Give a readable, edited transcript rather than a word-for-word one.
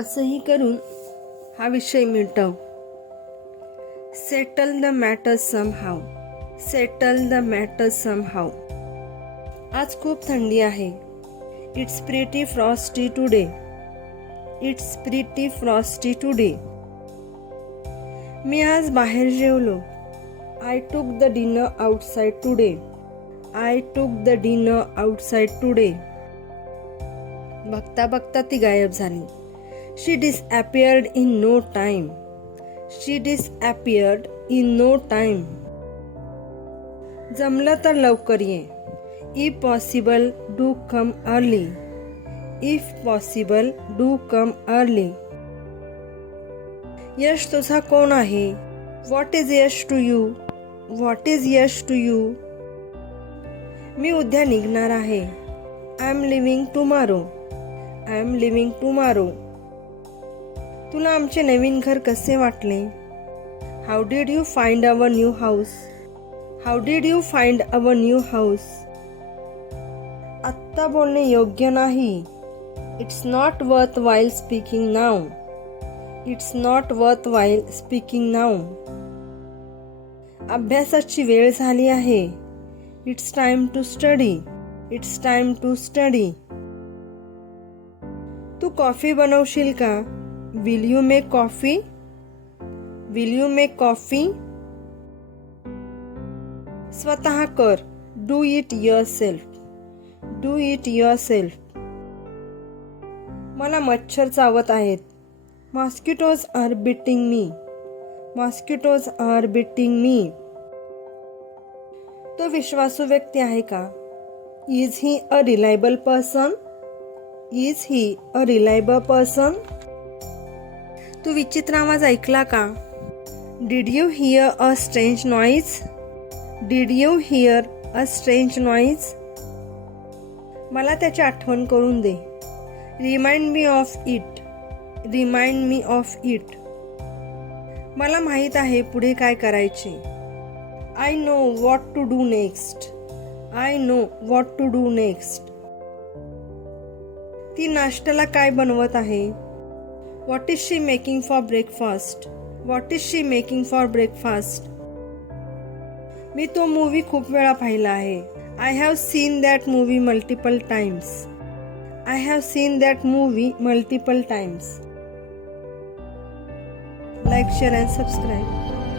कसंही करून हा विषय मिटव. Settle the matter somehow. Settle the matter somehow. आज खूप थंडी आहे. It's pretty frosty today. It's pretty frosty today. मी आज बाहेर जेवलो. I took the dinner outside today. I took the dinner outside today. बघता बघता ती गायब झाली. She disappeared in no time. She disappeared in no time. जमलं तर लवकर ये. If possible do come early. If possible do come early. यश तुझा कोण आहे? What is Yash to you? What is Yash to you? मी उद्या निघणार आहे. I am leaving tomorrow. I am leaving tomorrow. तुला आमचे नवीन घर कसे वाटले? How did you find our new house? How did you find our new house? आत्ता बोलणे योग्य नाही. It's not worth while speaking now. It's not worth while speaking now. अभ्यासाची वेळ झाली आहे. It's time to study. It's time to study. तू coffee बनवशील का? Will you make coffee? Will you make coffee? स्वतः कर. Do it yourself. Do it yourself. मला मच्छर चावत आहेत. Mosquitoes are biting me. Mosquitoes are biting me. तो विश्वासू व्यक्ती आहे का? Is he a reliable person? Is he a reliable person? तू विचित्र आवाज ऐकला का? Did you hear a strange noise? Did you hear a strange noise? मला त्याची आठवण करून दे. Remind me of it. Remind me of it. मला माहीत आहे पुढे काय करायचे. I know what to do next. I know what to do next. ती नाश्त्याला काय बनवत आहे? What is she making for breakfast? What is she making for breakfast? मी तो मूवी खूप वेळा पाहिला आहे. I have seen that movie multiple times. I have seen that movie multiple times. Like, share and subscribe.